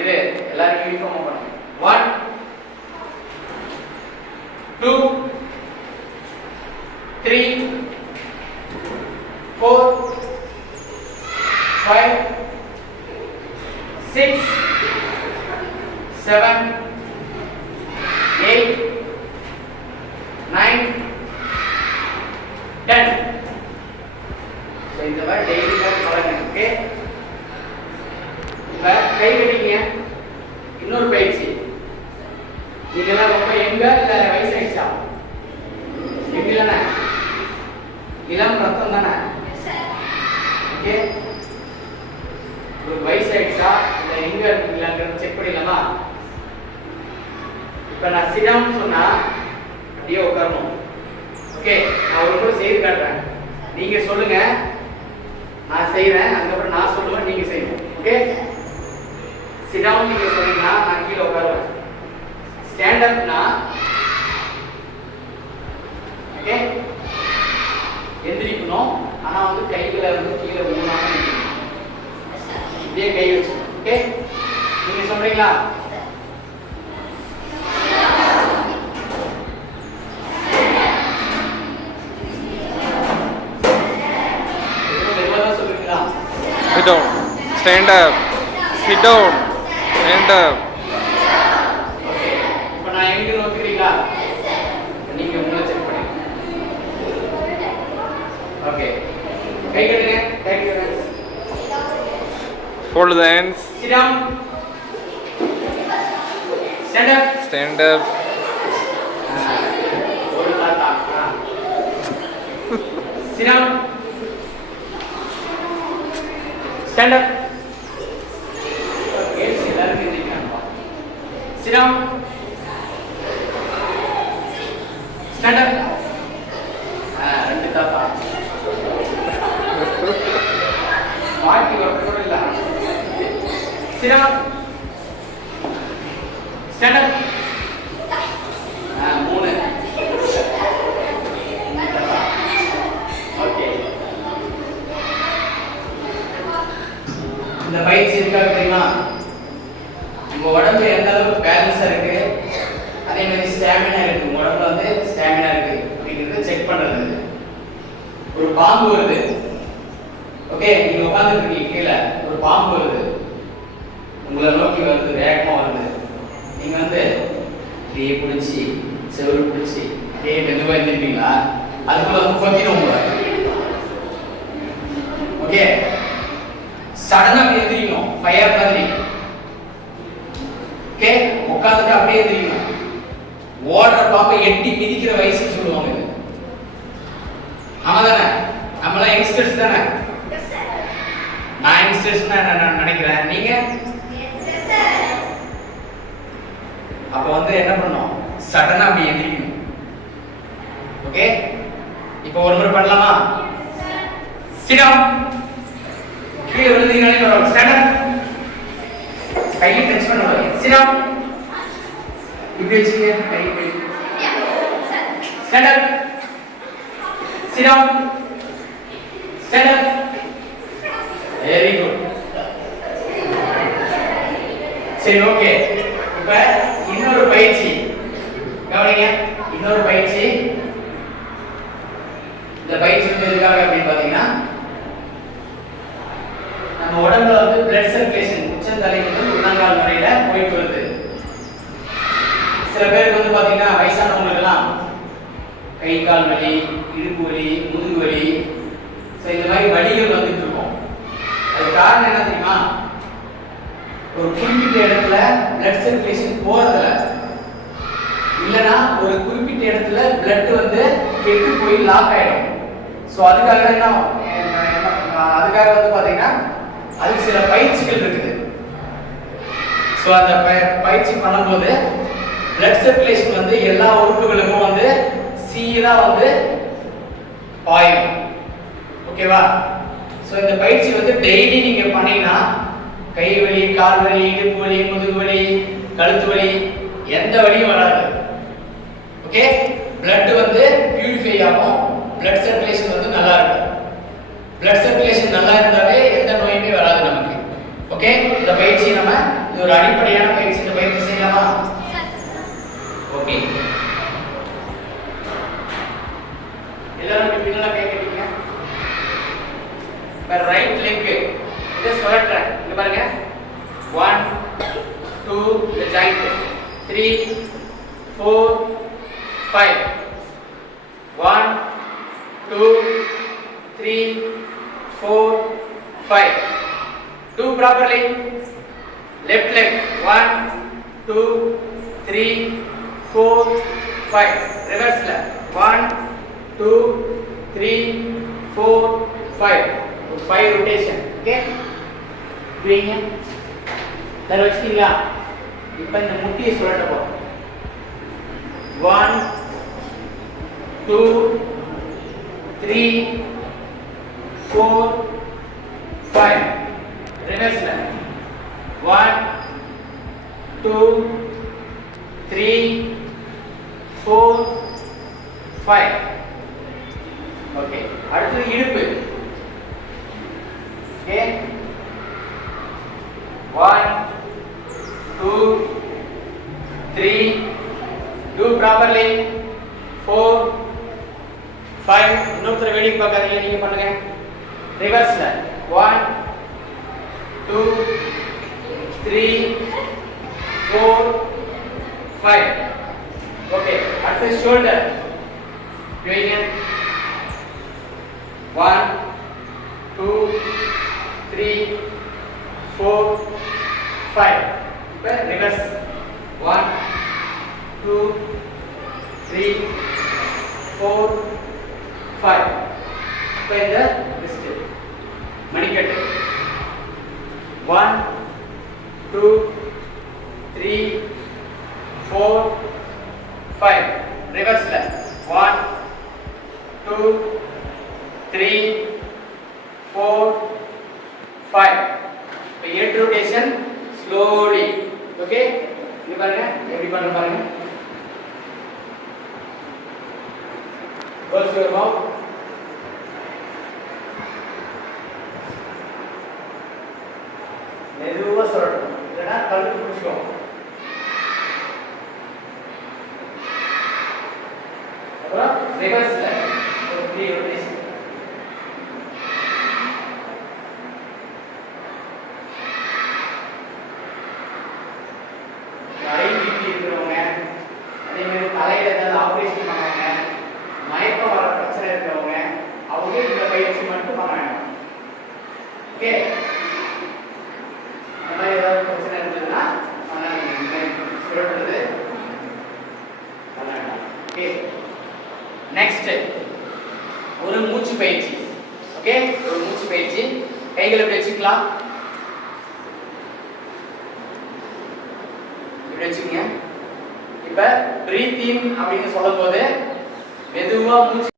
இரு எல்லாரும் யூனிஃபார்மா பண்ணுங்க. 1 2 3 4 5 6 7 8 9 10. So இந்த மாதிரி டெய்லி பண்ணுங்க. ஓகே, இப்ப கை கட்டிங்க. இன்னொரு பயிற்சி. இதெல்லாம் ரொம்ப எங்க இல்ல வயசாயிடுச்சா? எங்கலனா இளம் ரத்தம் தானே? ஓகே, ஒரு வயசாயிடுச்சா இல்ல எங்க இருக்கீங்களாங்கிறத செக் பண்ணிடலாமா? இப்ப நான் சிடான்னு சொன்னா அப்படியே உட்காரணும். ஓகே, நான் ஒரு முறை செய்து காட்டுறேன், நீங்க சொல்லுங்க, நான் செய்யறேன், அதுக்கப்புறம் நான் சொல்லுவேன், நீங்க செய்யணும். ஓகே, சிடாவும் நீங்க சொன்னீங்கன்னா நான் கீழே உட்காருவேன். ஸ்டாண்ட் அப்னா ஓகே எந்திரிக்கணும், ஆனா வந்து கைகளை வந்து கீழே ஊனாம நிற்கணும். இப்படியே கை வச்சுக்கணும். ஓகே, நீங்க சொல்றீங்களா? Sit down, stand up, sit down, stand up. இப்போ நான் எங்க நோக்குறீங்களா? நீங்க உங்களை செக் பண்ணுங்க. ஓகே, கை கட்டுங்க. Thank you friends. Fold the hands. Sit down. Stand up. Stand up. ஒரு தாத்தா. Sit down. Stand up. Okay, எல்லாரும் எந்திரிக்கணும். Sit down. Stand up. ரெண்டு தாத்தா. மாட்டி வரக்கூட இல்ல. Sit down. Stand up. மூணு. ஓகே, இந்த பயிற்சி எதுக்காக தெரியுமா? உங்க உடம்பு எந்த அளவுக்கு பேலன்ஸா இருக்கு, அதே மாதிரி ஸ்டாமினா இருக்கு, உங்க உடம்புல வந்து ஸ்டாமினா இருக்கு அப்படிங்கறத செக் பண்றது. ஒரு பாம்பு வருது. ஓகே, நீங்க உட்கார்ந்துட்டு இருக்கீங்க, கீழே ஒரு பாம்பு வருது, உங்களை நோக்கி வருது, வேகமா வருது. நீங்க வந்து அப்படியே பிடிச்சி செவுரு பிடிச்சி அப்படியே மெதுவா எழுந்திருப்பீங்களா? அதுக்குள்ள வந்து கொத்திடும் உங்களை. ஓகே, சடனா எழுந்திரிக்கணும், ஃபயர் மாதிரி. ஓகே, உட்காந்துட்டு அப்படியே எழுந்திரிக்கணும். ஓடுற பாப்பை எட்டி மிதிக்கிற வயசுன்னு சொல்லுவாங்க இது. ஆமா தானே? நம்மளாம் யங்ஸ்டர்ஸ் தானே? நான் யங்ஸ்டர்ஸ் நான் நினைக்கிறேன், நீங்க? அப்ப வந்து என்ன பண்ணணும்? சடனா அப்படி எழுந்திரிக்கணும். ஓகே, இப்போ ஒரு முறை பண்ணலாமா? Sit down. கீழே விழுந்தீங்கனாலே வரும். Stand up. கையை டச் பண்ணணும். Sit down. இப்படி வச்சுங்க, கை கை. Stand up. Sit down. Stand up. Very good. சரி, ஓகே. இப்ப இன்னொரு பயிற்சி கவனிங்க. இன்னொரு பயிற்சி. இந்த பயிற்சி எதுக்காக அப்படின்னு பாத்தீங்கன்னா, நம்ம உடம்புல வந்து பிளட் சர்க்குலேஷன் உச்சந்தலையிலிருந்து உள்ளங்கால் வரையில போயிட்டு வருது. சில பேருக்கு வந்து பாத்தீங்கன்னா வயசானவங்களுக்கு எல்லாம் கை கால் வலி, இடுப்பு வலி, முதுகு வலி, இந்த மாதிரி வலிகள் வந்துட்டு இருக்கும். அது காரணம் என்ன தெரியுமா? ஒரு குறிப்பிட்ட இடத்துல பிளட் சர்க்குலேஷன் போறதில்ல, இல்லனா ஒரு குறிப்பிட்ட இடத்துல பிளட் வந்து கெட்டு போய் லாக் ஆயிடும். சோ அதுக்காக என்ன அதுக்காக வந்து பாத்தீங்கன்னா அதுக்கு சில பயிற்சிகள் இருக்குது. சோ அந்த பயிற்சி பண்ணும்போது பிளட் சர்க்குலேஷன் வந்து எல்லா உறுப்புகளுக்கும் வந்து சீரா வந்து பாயும். ஓகேவா? சோ இந்த பயிற்சி வந்து டெய்லி நீங்க பண்ணீங்கன்னா கை வலி, கால் வலி, இடுப்பு வலி, முதுகு வலி, கழுத்து வலி எந்த வலியும் வராது. ஓகே, blood வந்து பியூரிஃபை ஆகும், blood circulation வந்து நல்லா இருக்கும். blood circulation நல்லா இருந்தாலே எந்த நோயுமே வராது நமக்கு. ஓகே, இந்த பயிற்சியை நம்ம இது ஒரு அடிப்படையான பயிற்சி. இந்த பயிற்சி செய்யலாமா? ஓகே. எல்லாரும் பின்னால கை கட்டிங்க. இப்ப ரைட் லெக் இத சுழற்றேன். இங்க பாருங்க. 1 2 இந்த joint 3 4 5 1 2 3 4 5. Do properly. Left leg 1 2 3 4 5. Reverse leg 1 2 3 4 5. 5 rotation. Okay. புரியுங்க? தர வச்சிட்டீங்களா? இப்போ இந்த முட்டியை சுழட்ட போறோம். 1 2 3 4 5. Reverse leg 1 2 3 4 5. ஓகே. அடுத்து இடுப்பு. ஓகே. 1 2 3 do properly 4 5. இன்னொருத்தர வேடிக்கை பார்க்காதீங்க, நீங்க பண்ணுங்க. ரிவர்ஸ்ல 1 2 3 4 5. ஓகே. அடுத்து ஷோல்டர். doing it 1 2 3 4 5. இப்போ ரிவர்ஸ் 1 2 3 4 5. இப்போ இந்த ரிஸ்ட் மணிக்கட்டு 1 2 3 4 5. ரிவர்ஸ்ல 1 2 3 4 5. இப்போ 8 ரொட்டேஷன் ஸ்லோலி. ஓகே. இங்க பாருங்க எப்படி பண்ற பாருங்க. Close your mouth. மெதுவா சொல்லணும், இல்லைன்னா கழுத்து பிடிச்சிக்கும். அப்புறம் ரிவர்ஸ்ல ஒரு 3 ரொட்டேஷன். ஐபிபி இருக்கிறவங்க, அதே மாதிரி தலையில ஏதாவது ஆபரேஷன் பண்ணவங்க, மயக்கம் வர பிரச்சனை இருக்கிறவங்க, அவங்க இந்த பயிற்சி மட்டும் பண்ண வேண்டாம். ஓகே. அந்த மாதிரி ஏதாவது பிரச்சனை இருந்ததுன்னா சுழற்றுறது பண்ண வேண்டாம். ஓகே. நெக்ஸ்ட் ஒரு மூச்சு பயிற்சி. ஓகே. ஒரு மூச்சு பயிற்சி. கைகளை வச்சுக்கலாம். இப்படி வச்சுக்கங்க. இப்ப பிரீத் இன் அப்படின்னு சொல்லும்போது மெதுவா மூச்சு